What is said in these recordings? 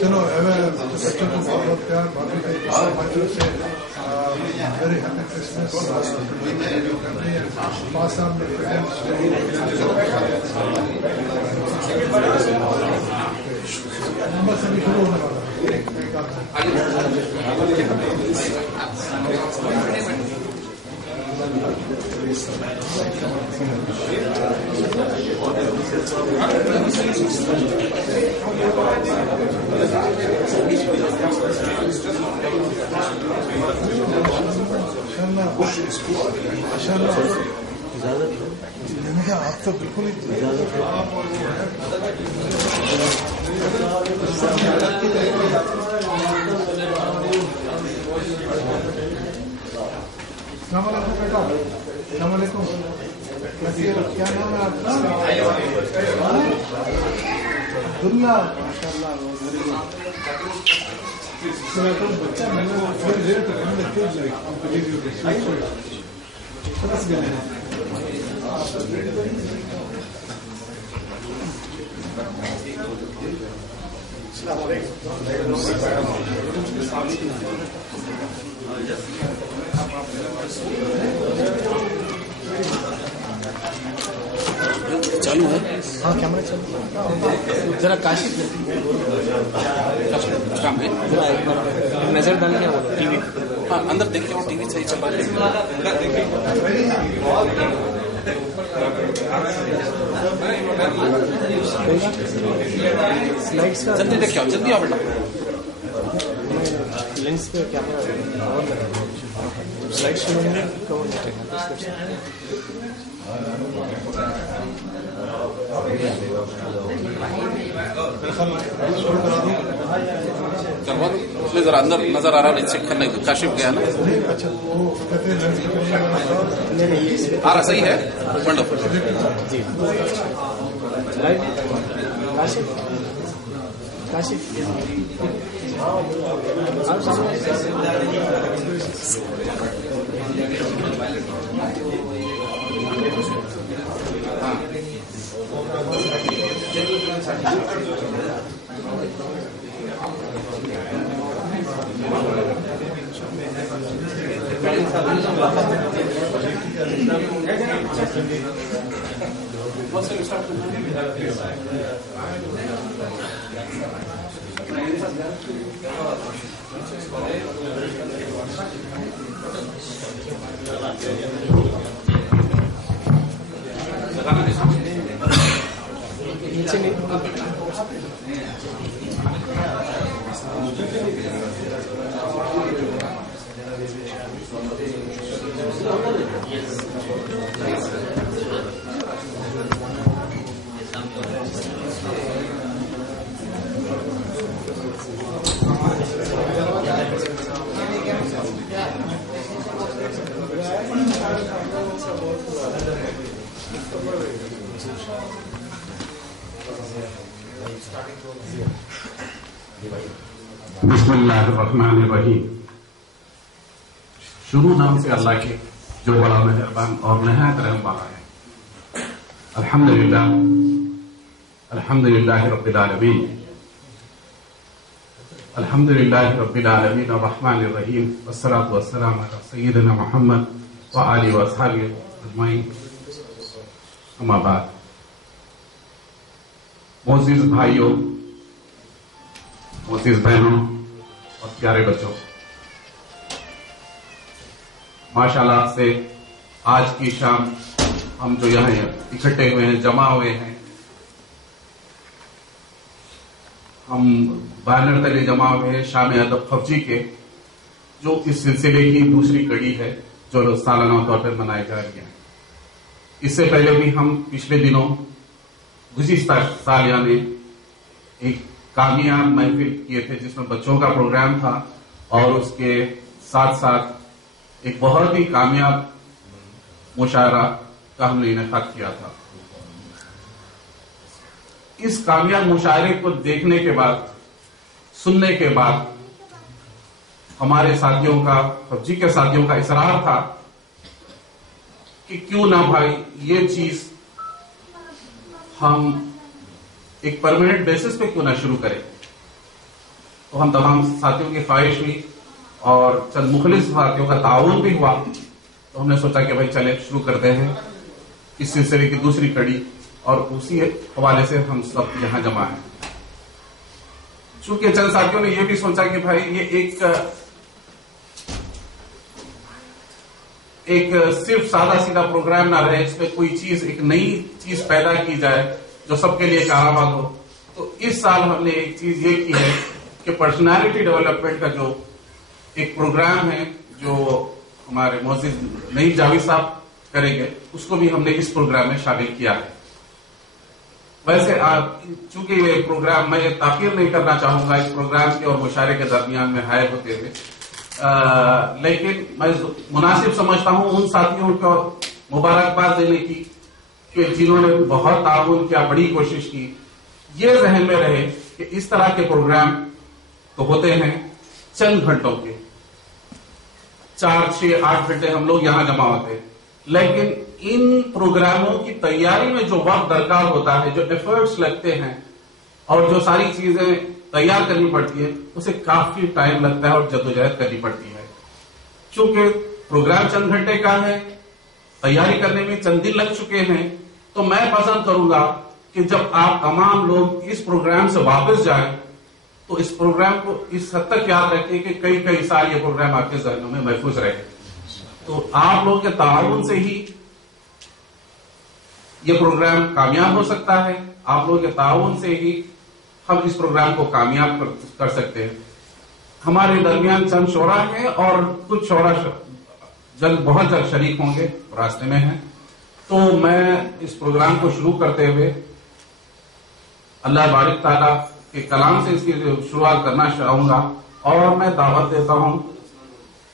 چلو بچوں کو بہت بہت پیار. باقی سے ویری ہیپی کرسمس نمبر سے بھی شروع ہونے والا. آپ تو بالکل ہی السلام علیکم بیٹا. السلام علیکم. کیا نام ہے آپ کا؟ عبداللہ. ماشاء اللہ. بچہ میں نے چالو ہے. ہاں کیمرہ چالو. ذرا کاشف کام ہے نظر ڈالیں ٹی وی. ہاں اندر دیکھیں اور ٹی وی صحیح چل رہا ہے. سلائڈس کا جلدی دیکھیں جلدی آؤ بیٹا. لینس پہ کیمرہ سلائڈ شروع میں کور اس میں ذرا اندر نظر آ رہا ہے. چیک کرنے کاشف گیا نا. آ رہا صحیح ہے. ونڈرفل. جی کاشف کاشف نیچے نہیں. بسم اللہ الرحمن الرحیم. شروع نام سے اللہ کے جو بڑا مہربان اور نہایت رحم والا ہے. الحمدللہ الحمدللہ رب العالمین. الحمدللہ رب العالمین الرحمن الرحیم والصلاة والسلام علی سیدنا محمد وآلہ واصحابہ اجمعین. اما بعد. معزز بھائیوں، معزز بہنوں اور پیارے بچوں، ماشاءاللہ سے آج کی شام ہم جو یہاں اکٹھے ہوئے ہیں، جمع ہوئے ہیں، ہم بینر تلے جمع ہوئے ہیں شام ادب خفجی کے، جو اس سلسلے کی دوسری کڑی ہے جو سالانہ طور پر منایا جا رہی ہے. اس سے پہلے بھی ہم پچھلے دنوں گزشتہ سال یعنی ایک کامیاب محفل کیے تھے جس میں بچوں کا پروگرام تھا اور اس کے ساتھ ساتھ ایک بہت ہی کامیاب مشاعرہ کا ہم نے انعقاد کیا تھا. اس کامیاب مشاعرے کو دیکھنے کے بعد، سننے کے بعد ہمارے ساتھیوں کا، فوجی کے ساتھیوں کا اصرار تھا کہ کیوں نہ بھائی یہ چیز ہم ایک پرماننٹ بیسس پہ کیوں نہ شروع کریں. تو ہم تمام ساتھیوں کی خواہش ہوئی اور چند مخلص ساتھیوں کا تعاون بھی ہوا، تو ہم نے سوچا کہ بھائی چلے شروع کرتے ہیں اس سلسلے کی دوسری کڑی، اور اسی حوالے سے ہم سب یہاں جمع ہیں. چونکہ چند ساتھیوں نے یہ بھی سوچا کہ بھائی یہ ایک صرف سادہ سیدھا پروگرام نہ رہے، اس میں کوئی چیز، ایک نئی چیز پیدا کی جائے جو سب کے لیے کارآمد ہو. تو اس سال ہم نے ایک چیز یہ کی ہے کہ پرسنالٹی ڈیولپمنٹ کا جو ایک پروگرام ہے جو ہمارے معزز نعیم جاوید صاحب کریں گے، اس کو بھی ہم نے اس پروگرام میں شامل کیا ہے. ویسے چونکہ یہ پروگرام، میں تاخیر نہیں کرنا چاہوں گا اس پروگرام کے اور مشاعرے کے درمیان میں حائل ہوتے ہوئے، لیکن میں مناسب سمجھتا ہوں ان ساتھیوں کو مبارکباد دینے کی کہ جنہوں نے بہت تعاون کیا، بڑی کوشش کی. یہ ذہن میں رہے کہ اس طرح کے پروگرام تو ہوتے ہیں چند گھنٹوں کے، 4، 6، 8 گھنٹے ہم لوگ یہاں جمع ہوتے ہیں، لیکن ان پروگراموں کی تیاری میں جو وقت درکار ہوتا ہے، جو ایفرٹس لگتے ہیں اور جو ساری چیزیں تیار کرنی پڑتی ہے، اسے کافی ٹائم لگتا ہے اور جدوجہد کرنی پڑتی ہے. چونکہ پروگرام چند گھنٹے کا ہے، تیاری کرنے میں چند دن لگ چکے ہیں، تو میں پسند کروں گا کہ جب آپ تمام لوگ اس پروگرام سے واپس جائیں تو اس پروگرام کو اس حد تک یاد رکھیں کہ کئی سال یہ پروگرام آپ کے ذہنوں میں محفوظ رہے. تو آپ لوگوں کے تعاون سے ہی یہ پروگرام کامیاب ہو سکتا ہے، آپ لوگوں کے تعاون سے ہی ہم اس پروگرام کو کامیاب کر سکتے ہیں. ہمارے درمیان چند شعراء ہیں اور کچھ شعراء بہت جلد شریک ہوں گے، راستے میں ہیں. تو میں اس پروگرام کو شروع کرتے ہوئے اللہ بارک تعالیٰ کے کلام سے اس کی شروعات کرنا چاہوں گا، اور میں دعوت دیتا ہوں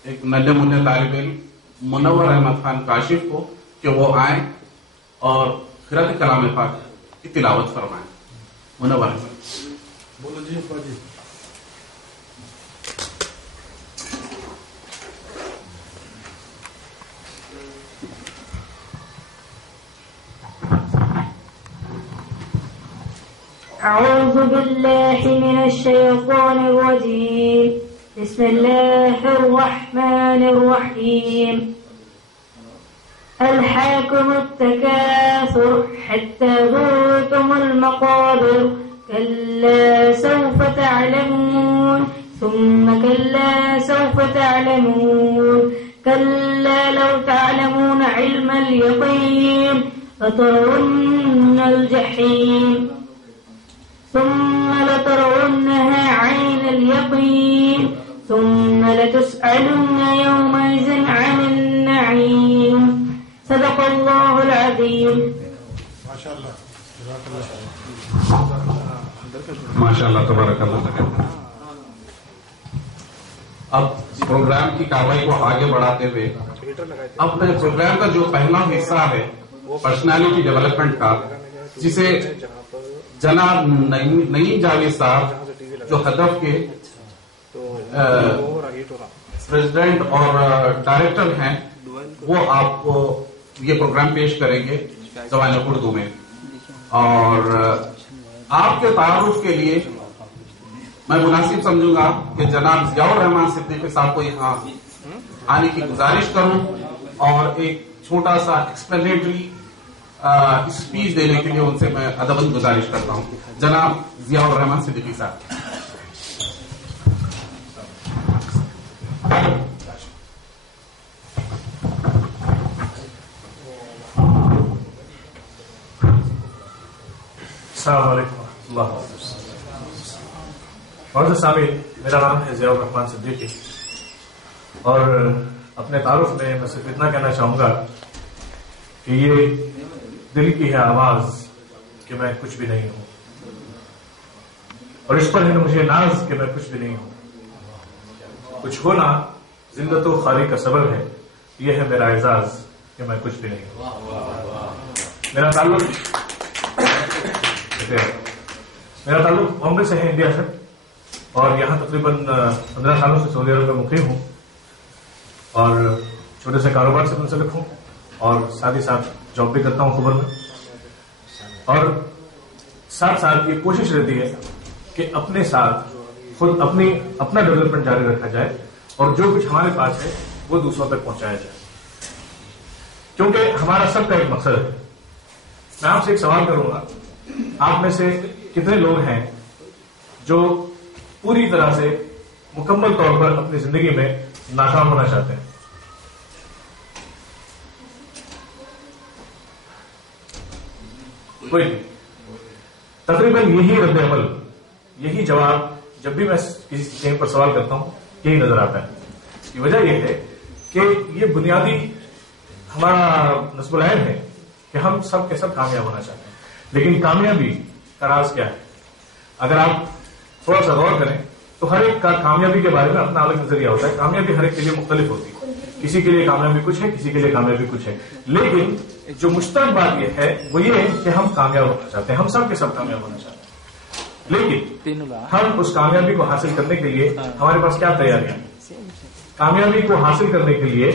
ایک ننھے منھے طالب علم منور احمد خان کاشف کو کہ وہ آئیں اور قرأت کلام پاک کی تلاوت فرمائیں. منور احمد بولو جی ابا جی. أعوذ بالله من الشيطان الرجيم. بسم الله الرحمن الرحيم. ألهاكم التكاثر حتى زرتم المقابر كلا سوف تعلمون ثم كلا سوف تعلمون كلا لو تعلمون علم اليقين لترون الجحيم ثم لترونها عين اليقين ثم لتسألن يومئذ عن النعيم. صدق الله العظيم. ماشاء اللہ، ماشاء اللہ، تبارک اللہ. اب پروگرام کی کاروائی کو آگے بڑھاتے ہوئے اپنے پروگرام کا جو پہلا حصہ ہے پرسنالٹی ڈیولپمنٹ کا، جسے جناب نعیم جاوید صاحب جو ہدف کے پریزیڈنٹ اور ڈائریکٹر ہیں، وہ آپ کو یہ پروگرام پیش کریں گے زبان اردو میں. اور آپ کے تعارف کے لیے میں مناسب سمجھوں گا کہ جناب ضیاء الرحمان صدیقی صاحب کو یہاں آنے کی گزارش کروں اور ایک چھوٹا سا ایکسپلینیٹری اسپیچ دینے کے لیے ان سے میں ادباً گزارش کرتا ہوں. جناب ضیاء الرحمان صدیقی صاحب. السلام علیکم ورحمۃ اللہ. معزز سامعین، میرا نام ہے ضیاء الرحمان صدیقی، اور اپنے تعارف میں صرف اتنا کہنا چاہوں گا کہ یہ دل کی ہے آواز کہ میں کچھ بھی نہیں ہوں، اور اس پر ہے مجھے ناز کہ میں کچھ بھی نہیں ہوں. کچھ ہونا ذلت و خواری کا سبب ہے، یہ ہے میرا اعزاز کہ میں کچھ بھی نہیں ہوں. میرا تعلق بامبے سے ہے، انڈیا سے، اور یہاں تقریباً 15 سالوں سے سعودی عرب میں مقیم ہوں، اور چھوٹے سے کاروبار سے منسلک ہوں، اور ساتھ ہی ساتھ جاب بھی کرتا ہوں خبر میں. اور ساتھ ساتھ یہ کوشش رہتی ہے کہ اپنے ساتھ خود اپنا ڈیولپمنٹ جاری رکھا جائے اور جو کچھ ہمارے پاس ہے وہ دوسروں تک پہنچایا جائے، کیونکہ ہمارا سب کا ایک مقصد ہے۔ میں آپ سے ایک سوال کروں گا، آپ میں سے کتنے لوگ ہیں جو پوری طرح سے مکمل طور پر اپنی زندگی میں ناکام ہونا چاہتے ہیں؟ کوئی نہیں۔ تقریباً یہی رد عمل، یہی جواب جب بھی میں کسی کہیں پر سوال کرتا ہوں یہی نظر آتا ہے۔ اس کی وجہ یہ ہے کہ یہ بنیادی ہمارا نصب العین ہے کہ ہم سب کے سب کامیاب ہونا چاہتے ہیں، لیکن کامیابی کا راز کیا ہے؟ اگر آپ تھوڑا سا غور کریں تو ہر ایک کا کامیابی کے بارے میں اپنا الگ نظریہ ہوتا ہے۔ کامیابی ہر ایک کے لیے مختلف ہوتی ہے، کسی کے لیے کامیابی کچھ ہے، کسی کے لیے کامیابی کچھ ہے، لیکن جو مشترک بات یہ ہے وہ یہ ہے کہ ہم کامیاب ہونا چاہتے ہیں، ہم سب کے سب کامیاب ہونا چاہتے ہیں، لیکن ہم اس کامیابی کو حاصل کرنے کے لیے ہمارے پاس کیا تیاریاں ہیں؟ کامیابی کو حاصل کرنے کے لیے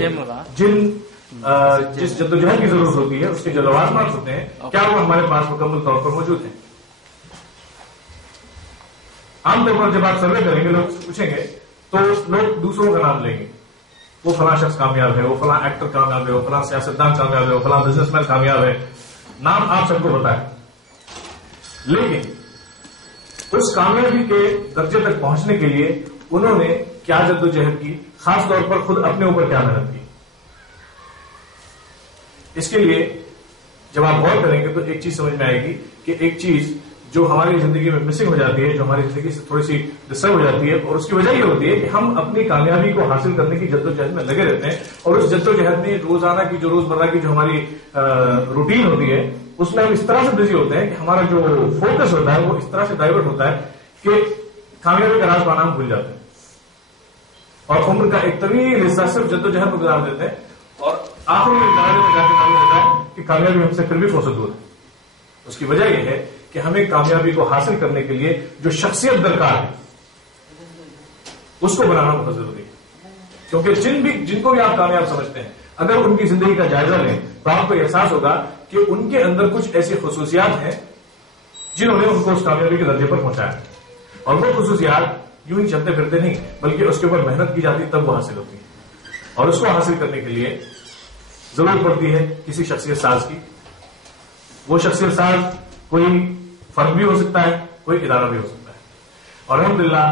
جس جدوجہد کی ضرورت ہوتی ہے، اس کے جو لوازمات ہوتے ہیں، کیا وہ ہمارے پاس مکمل طور پر موجود ہیں؟ عام طور پر جب آپ سروے کریں گے، لوگ پوچھیں گے تو لوگ دوسروں کا نام لیں گے، وہ فلاں شخص کامیاب ہے، وہ فلاں ایکٹر کامیاب ہے، وہ فلاں سیاستدان کامیاب ہے، وہ فلاں بزنس مین کامیاب ہے، نام آپ سب کو پتا ہے، لیکن اس کامیابی کے درجے تک پہنچنے کے لیے انہوں نے کیا جدوجہد کی، خاص طور پر خود اپنے اوپر کیا محنت کی؟ اس کے لیے جب آپ غور کریں گے تو ایک چیز سمجھ میں آئے گی کہ ایک چیز جو ہماری زندگی میں مسنگ ہو جاتی ہے، جو ہماری زندگی سے تھوڑی سی ڈسٹرب ہو جاتی ہے، اور اس کی وجہ یہ ہوتی ہے کہ ہم اپنی کامیابی کو حاصل کرنے کی جدوجہد میں لگے رہتے ہیں، اور اس جدوجہد میں روزانہ کی جو روزمرہ کی جو ہماری روٹین ہوتی ہے اس میں ہم اس طرح سے بزی ہوتے ہیں کہ ہمارا جو فوکس ہوتا ہے وہ اس طرح سے ڈائیورٹ ہوتا ہے کہ کامیابی کا راز پانا ہم بھول جاتے ہیں، اور عمر کا ایک طویل حصہ صرف جدوجہد میں گزار دیتے ہیں، اور آخر میں درجے میں جا کے معلوم ہوتا ہے کہ کامیابی ہم سے پھر بھی بہت دور ہے۔ اس کی وجہ یہ ہے کہ ہمیں کامیابی کو حاصل کرنے کے لیے جو شخصیت درکار ہے اس کو بنانا بہت ضروری ہے، کیونکہ جن کو بھی آپ کامیاب سمجھتے ہیں، اگر ان کی زندگی کا جائزہ لیں تو آپ کو احساس ہوگا کہ ان کے اندر کچھ ایسی خصوصیات ہیں جنہوں نے ان کو اس کامیابی کے درجے پر پہنچایا، اور وہ خصوصیات یوں ہی چلتے پھرتے نہیں بلکہ اس کے اوپر محنت کی جاتی تب وہ حاصل ہوتی ہے، اور اس کو حاصل کرنے کے لیے ضرورت پڑتی ہے کسی شخصیت ساز کی۔ وہ شخصیت ساز کوئی فرد بھی ہو سکتا ہے، کوئی ادارہ بھی ہو سکتا ہے، اور الحمدللہ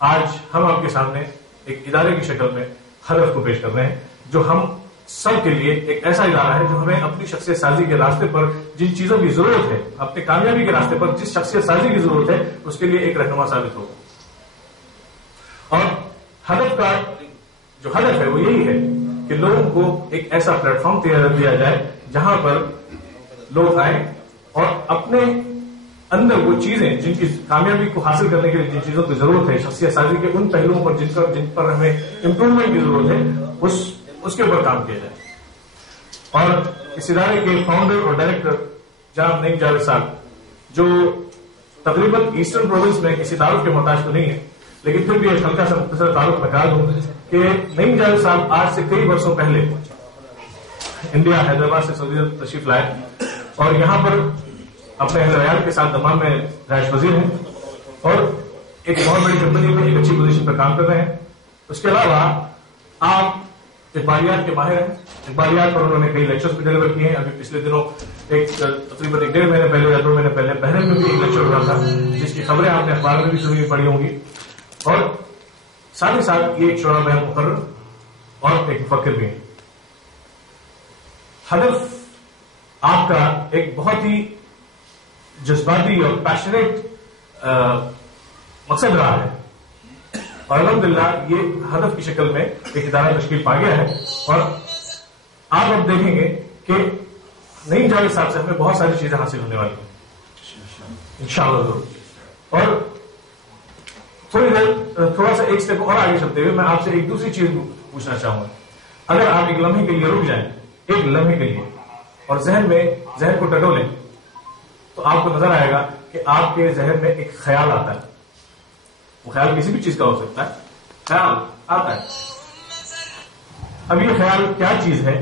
آج ہم آپ کے سامنے ایک ادارے کی شکل میں ہدف کو پیش کر رہے ہیں، جو ہم سب کے لیے ایک ایسا ادارہ ہے جو ہمیں اپنی شخصیت سازی کے راستے پر جن چیزوں کی ضرورت ہے، اپنے کامیابی کے راستے پر جس شخصیت سازی کی ضرورت ہے اس کے لیے ایک رہنما ثابت ہوگا۔ اور ہدف کا جو ہدف ہے وہ یہی ہے کہ لوگوں کو ایک ایسا پلیٹ فارم دیا جائے جہاں پر لوگ آئیں اور اپنے اندر وہ چیزیں جن کی کامیابی کو حاصل کرنے کے لیے جن چیزوں کی ضرورت ہے، شخصیت سازی کے ان پہلوؤں پر جن پر ہمیں امپروومنٹ کی ضرورت ہے، اس کے اوپر کام کیا جائے۔ اور اس ادارے کے فاؤنڈر اور ڈائریکٹر جناب نعیم جاوید صاحب، جو تقریباً ایسٹرن پروونس میں کسی تعارف کے محتاج تو نہیں ہے، لیکن پھر بھی ایک ہلکا سا مختصر تعارف میں کہا دوں کہ نعیم جاوید صاحب آج سے کئی برسوں پہلے انڈیا حیدرآباد سے سعودی عرب تشریف لائے، اور یہاں پر اپنے اہل عیال کے ساتھ دمام میں رہائش پذیر ہیں، اور ایک بہت بڑی کمپنی میں ایک اچھی پوزیشن پر کام کر رہے ہیں۔ اس کے علاوہ آپ اخباریات کے ماہر ہیں، اخباریات پر انہوں نے کئی لیکچرز بھی ڈیلیور کیے ہیں۔ ابھی پچھلے دنوں تقریباً 1.5 مہینے پہلے یا 2 مہینے پہلے بحرین میں بھی ایک لیکچر ہوا تھا، جس کی خبریں آپ نے اخبار میں بھی سنی پڑھی ہوں گی، اور ساتھ ہی ساتھ یہ ایک شعرا بیان مقرر اور ایک مفکر بھی ہیں۔ ہدف آپ کا ایک بہت ہی جذباتی اور پیشنیٹ مقصد رہا ہے، اور الحمدللہ یہ ہدف کی شکل میں ایک ادارہ تشکیل پا گیا ہے، اور آپ اب دیکھیں گے کہ نعیم جاوید صاحب سے ہمیں بہت ساری چیزیں حاصل ہونے والی ہیں انشاءاللہ ضرور۔ اور تھوڑی دیر تھوڑا سا ایک سٹیپ اور آگے چلتے ہوئے میں آپ سے ایک دوسری چیز پوچھنا چاہوں گا۔ اگر آپ ایک لمحے کے لیے رک جائیں، ایک لمحے کے لیے، اور ذہن کو ٹٹولیں، تو آپ کو نظر آئے گا کہ آپ کے ذہن میں ایک خیال آتا ہے۔ وہ خیال کسی بھی چیز کا ہو سکتا ہے، خیال آتا ہے۔ اب یہ خیال کیا چیز ہے،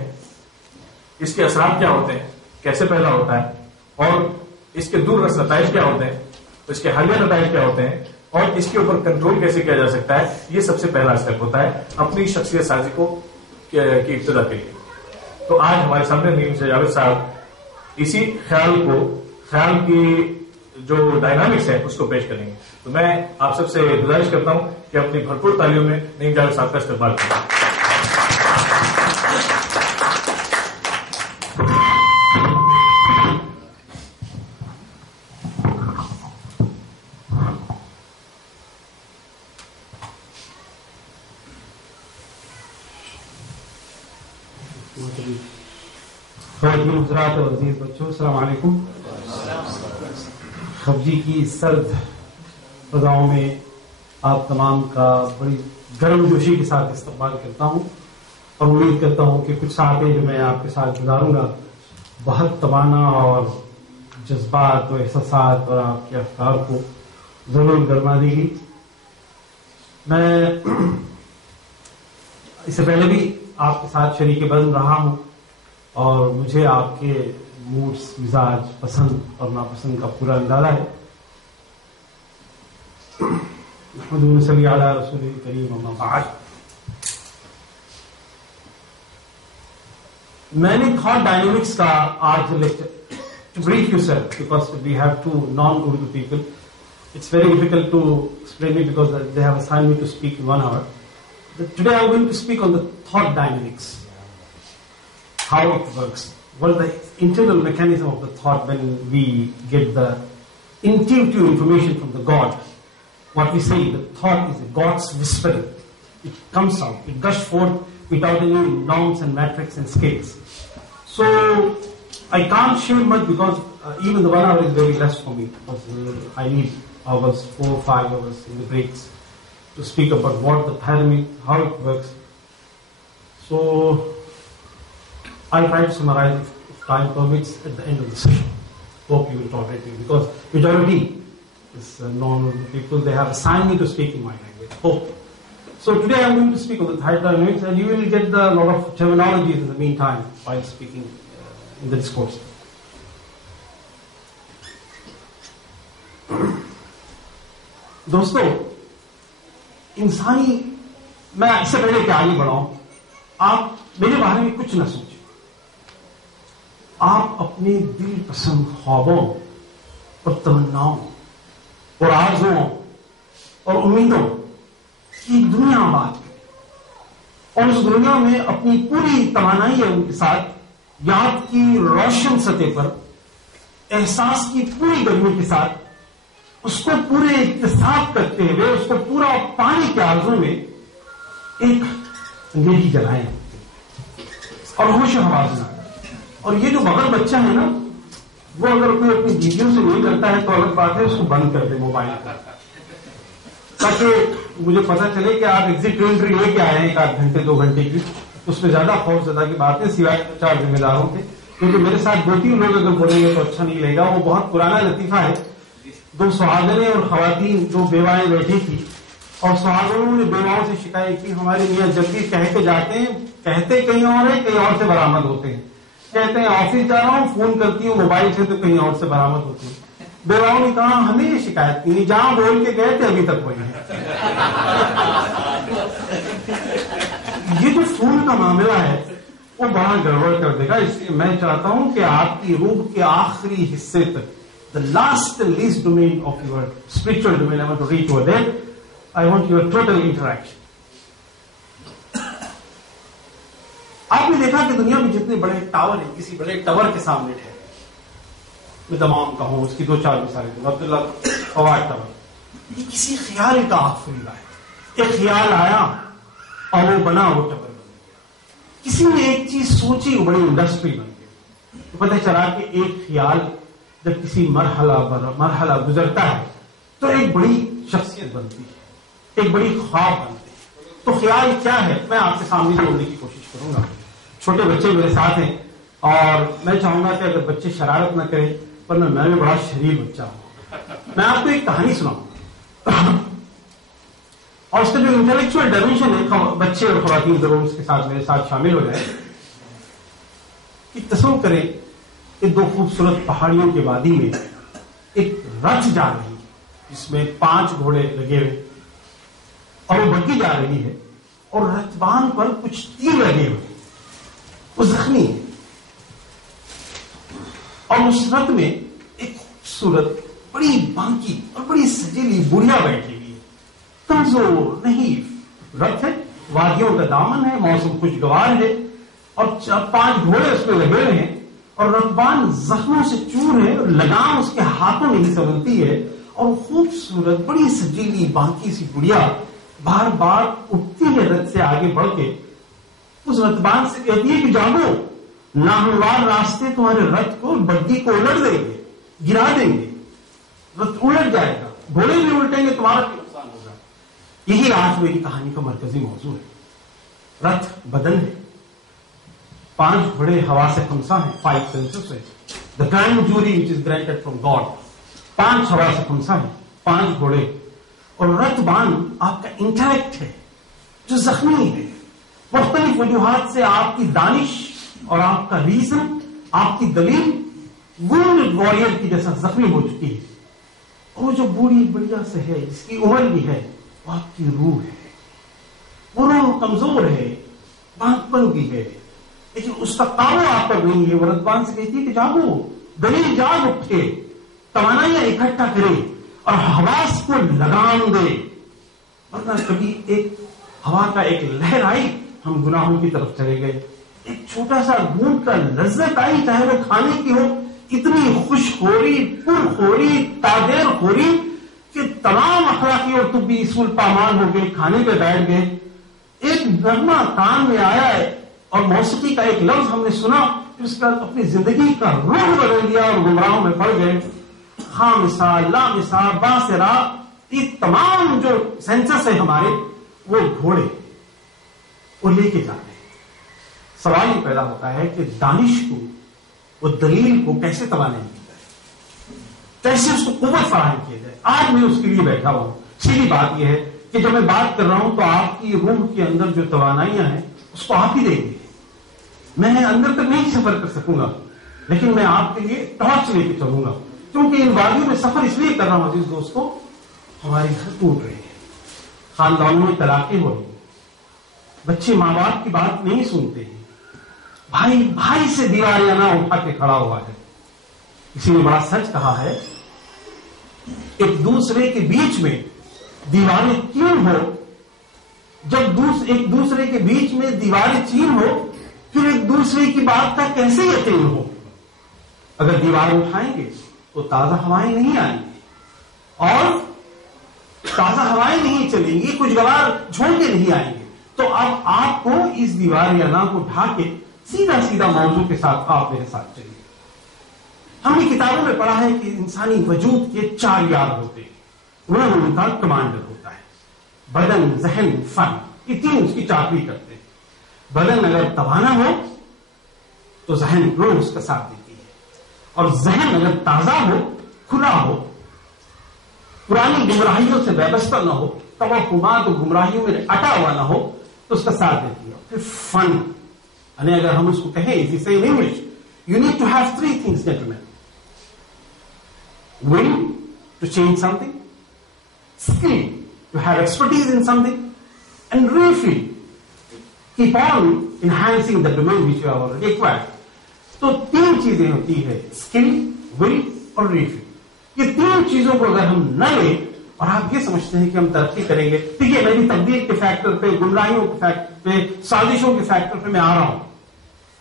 اس کے اثرات کیا ہوتے ہیں، کیسے پیدا ہوتا ہے، اور اس کے دور رس نتائج کیا ہوتے ہیں، اس کے حالیہ نتائج کیا ہوتے ہیں، اور اس کے اوپر کنٹرول کیسے کیا جا سکتا ہے، یہ سب سے پہلا اسٹیپ ہوتا ہے اپنی شخصیت سازی کو کی ابتدا کے لیے. تو آج ہمارے سامنے نیم سے جاوید صاحب اسی خیال کی جو ڈائنامکس ہے اس کو پیش کریں گے. تو میں آپ سب سے گزارش کرتا ہوں کہ اپنی بھرپور تعلیموں میں نیم جاوید صاحب کا استقبال کریں. حضرات اور عزیز بچوں، السلام علیکم. خفجی کی سرد فضاؤں میں آپ تمام کا بڑی گرم جوشی کے ساتھ استقبال کرتا ہوں اور امید کرتا ہوں کہ کچھ ساعتیں جو میں آپ کے ساتھ گزاروں گا بہت توانا اور جذبات و احساسات اور آپ کے افکار کو ضرور گرما دے گی. میں اس سے پہلے بھی آپ کے ساتھ شریک بزم رہا ہوں اور مجھے آپ کے موڈز، مزاج، پسند اور ناپسند کا پورا اندازہ ہے. محمد صلی علی رسول کریم اما بعد. میں نے تھاٹ ڈائنامکس کا آج lecture to brief you sir because we have to non Urdu people. It's very difficult to explain it because they have assigned me to speak in 1 hour. Today I am going to speak on the thought dynamics. How it works. What is the internal mechanism of the thought when we get the intuitive information from the God. What we say, the thought is God's whispering. It comes out, it gushes forth without any norms and metrics and scales. So I can't share much because even the 1 hour is very less for me. Because I need hours, 4 or 5 hours in the breaks to speak about what the pyramid, how it works. So I'll try to summarize if time permits at the end of the session. Hope you will tolerate me because majority is non-Urdu people. They have assigned me to speak in my language. Hope. So today I'm going to speak on the third dynamics and you will get a lot of terminologies in the meantime while speaking in the discourse. دوستو، انسانی، میں اس سے پہلے کہ آگے بڑھاؤں، آپ میرے بارے میں کچھ نہ سوچیں. آپ اپنے دل پسند خوابوں اور تمناؤں اور آرزوؤں اور امیدوں کی دنیا آباد کریں اور اس دنیا میں اپنی پوری توانائی ان کے ساتھ یاد کی روشن سطح پر احساس کی پوری گرمی کے ساتھ اس کو پورے اقتصاد کرتے ہوئے اس کو پورا پانی کے آرزو میں ایک انگیزی جلائیں اور ہوش و حواس نہ. اور یہ جو بغل بچہ ہے نا، وہ اگر کوئی اپنی بیویوں سے نہیں کرتا ہے تو الگ بات ہے، اس کو بند کر دے موبائل کا، تاکہ مجھے پتا چلے کہ آپ ایگزٹ انٹری لے کے آئے ہیں 1 گھنٹے 2 گھنٹے کی. اس میں زیادہ خوف زدہ کی بات ہے سوائے 4 ذمہ داروں کے، کیونکہ میرے ساتھ 2-3 لوگ اگر بولیں گے تو اچھا نہیں لگے گا. وہ بہت پرانا لطیفہ ہے. 2 سہاگنیں اور خواتین 2 بیوائیں بیٹھی تھی اور سہاگنوں نے بیواؤں سے شکایت کی، ہمارے میاں جلدی کہہ کے جاتے ہیں، کہتے کہیں اور ہیں، کہیں اور سے برآمد ہوتے ہیں. کہتے ہیں آفس جا رہا ہوں، فون کرتی ہوں موبائل سے تو کہیں اور سے برآمد ہوتی ہیں. بیواؤں نے کہا ہمیں یہ شکایت کی، جہاں بول کے گئے تھے ابھی تک وہی ہے. یہ جو فون کا معاملہ ہے وہ بڑا گڑبڑ کر دے گا. اس لیے میں چاہتا ہوں کہ آپ کی روح کے آخری حصے تک، the last and least domain of your spiritual domain, I want to reach over there. I want your total interaction. آپ نے دیکھا کہ دنیا میں جتنے بڑے ٹاور ہیں، کسی بڑے ٹاور کے سامنے ٹھہرے، میں تمام کہوں اس کی 2-4 مثالیں دوں. عبداللہ فواد ٹاور، یہ کسی خیال کا آفریدہ ہے. ایک خیال آیا اور وہ بنا، وہ ٹاور بن گیا. کسی نے ایک چیز سوچی، وہ بڑی انڈسٹری بن گئی. تو پتہ چلا کہ ایک خیال جب کسی مرحلہ گزرتا ہے تو ایک بڑی شخصیت بنتی ہے، ایک بڑی خواب بنتی ہے. تو خیال کیا ہے میں آپ کے سامنے جوڑنے کی کوشش کروں گا. چھوٹے بچے میرے ساتھ ہیں اور میں چاہوں گا کہ اگر بچے شرارت نہ کریں، ورنہ میں بھی بڑا شریر بچہ ہوں. میں آپ کو ایک کہانی سناؤں اور اس کا جو انٹلیکچوئل ڈائمینشن ہے، بچے اور خواتین ضرور اس کے ساتھ میرے ساتھ شامل ہو جائیں. کہ تصور کریں کہ 2 خوبصورت پہاڑیوں کے وادی میں ایک رتھ جا رہی ہے جس میں 5 گھوڑے لگے ہوئے اور وہ بھگی جا رہی ہے اور رتبان پر کچھ تیر لگے ہوئے، وہ زخمی ہے اور اس رتھ میں ایک خوبصورت بڑی بانکی اور بڑی سجیلی بڑھیا بیٹھی ہوئی ہے، کمزور نہیں، رتھ ہے، وادیوں کا دامن ہے، موسم خوشگوار ہے اور 5 گھوڑے اس میں لگے ہوئے ہیں اور رتبان زخموں سے چور ہے اور لگام اس کے ہاتھوں میں نہیں سنبھلتی ہے اور خوبصورت بڑی سجیلی بانکی سی گڑیا بار بار اٹھتی ہے رتھ سے آگے بڑھ کے، اس رتبان سے کہتی ہے کہ جاگو، ناہموار راستے تمہارے رتھ کو بگی کو الٹ دیں گے، گرا دیں گے، رتھ الٹ جائے گا، گھوڑے بھی الٹیں گے، تمہارا بھی نقصان ہوگا۔ یہی آج میری کہانی کا مرکزی موضوع ہے۔ رتھ بدن ہے، 5 گھوڑے ہوا سے خمسہ ہیں، 5 senses ہے، the grand jury which is granted from God، 5 ہوا سے خمسہ ہیں، 5 گھوڑے، اور رتھ بان آپ کا انٹلیکٹ ہے جو زخمی ہے، مختلف وجوہات سے آپ کی دانش اور آپ کا ریزن، آپ کی دلیل وونڈڈ وارئر کی جیسا زخمی ہو چکی ہے، اور وہ جو بوڑھی بڑھیا سے ہے جس کی عمر بھی ہے وہ آپ کی روح ہے، وہ روح کمزور ہے، باندھپن بھی ہے، لیکن اس کا قابو آپ پر نہیں ہے۔ وہ رتبان سے کہتی ہے کہ جاگو، دلیل جاگ اٹھے، توانائیاں اکٹھا کرے اور حواس کو لگام دے، ورنہ کبھی ایک ہوا کا ایک لہر آئی، ہم گناہوں کی طرف چلے گئے، ایک چھوٹا سا گھونٹ کا لذت آئی چاہے وہ کھانے کی ہو، اتنی خوش خوری، پر خوری، تاجر خوری کہ تمام اخلاقی اور طبی اصول پامال ہو گئے، کھانے پہ بیٹھ گئے، ایک نغمہ کان میں آیا ہے اور موسیقی کا ایک لفظ ہم نے سنا، پھر اس کا اپنی زندگی کا روح بدل دیا اور گمراہوں میں پڑ گئے۔ خامسا، لامسا، باسرا، یہ تمام جو سینسس ہے ہمارے وہ گھوڑے وہ لے کے جاتے ہیں۔ سوال یہ پیدا ہوتا ہے کہ دانش کو، وہ دلیل کو کیسے توانائی دی جائے، کیسے اس کو قوت فراہم کیا جائے۔ آج میں اس کے لیے بیٹھا ہوں۔ سیدھی بات یہ ہے کہ جب میں بات کر رہا ہوں تو آپ کی روح کے اندر جو توانائیاں ہیں اس کو آپ ہی دیں گے، میں اندر تک نہیں سفر کر سکوں گا، لیکن میں آپ کے لیے ٹارچ لے کے چلوں گا، کیونکہ ان وادیوں میں سفر اس لیے کر رہا ہوں عزیز دوستوں، ہمارے گھر ٹوٹ رہے ہیں، خاندانوں میں طلاقیں ہو رہی ہیں، بچے ماں باپ کی بات نہیں سنتے ہیں، بھائی بھائی سے دیواریاں نہ اٹھا کے کھڑا ہوا ہے۔ کسی نے بڑا سچ کہا ہے، ایک دوسرے کے بیچ میں دیواریں کیوں ہو، جب ایک دوسرے کے بیچ میں دیواریں چین ہو، پھر ایک دوسرے کی بات کا کیسے یقین ہو؟ اگر دیوار اٹھائیں گے تو تازہ ہوائیں نہیں آئیں گی، اور تازہ ہوائیں نہیں چلیں گی، خوشگوار جھونکے نہیں آئیں گے، تو اب آپ کو اس دیوار یا نا کو ڈھا کے سیدھا موضوع کے ساتھ آپ میرے ساتھ چلیے۔ ہم نے کتابوں میں پڑھا ہے کہ انسانی وجود کے 4 یار ہوتے ہیں، وہ ان کا کمانڈر ہوتا ہے، بدن، ذہن، فن، یہ 3 اس کی چاکری کرتے ہیں۔ بدن اگر توانا ہو تو ذہن روح اس کا ساتھ دیتی ہے، اور ذہن اگر تازہ ہو، کھلا ہو، پرانی گمراہیوں سے وابستہ نہ ہو، توہمات و گمراہیوں میں اٹا ہوا نہ ہو، تو اس کا ساتھ دیتی ہے۔ پھر فن، یعنی اگر ہم اس کو کہیں if you say in English, you need to have 3 things, gentlemen: will to change something, skill to have expertise in something, and refill, keep on enhancing the domain which you have already acquired. تو 3 چیزیں ہوتی ہے، skill, ول اور raffle. یہ 3 چیزوں کو اگر ہم نہ لیں اور آپ یہ سمجھتے ہیں کہ ہم ترقی کریں گے، دیکھیے میں بھی تبدیل کے فیکٹر پہ، گمراہیوں کے فیکٹر پہ، سازشوں کے فیکٹر پہ میں آ رہا ہوں۔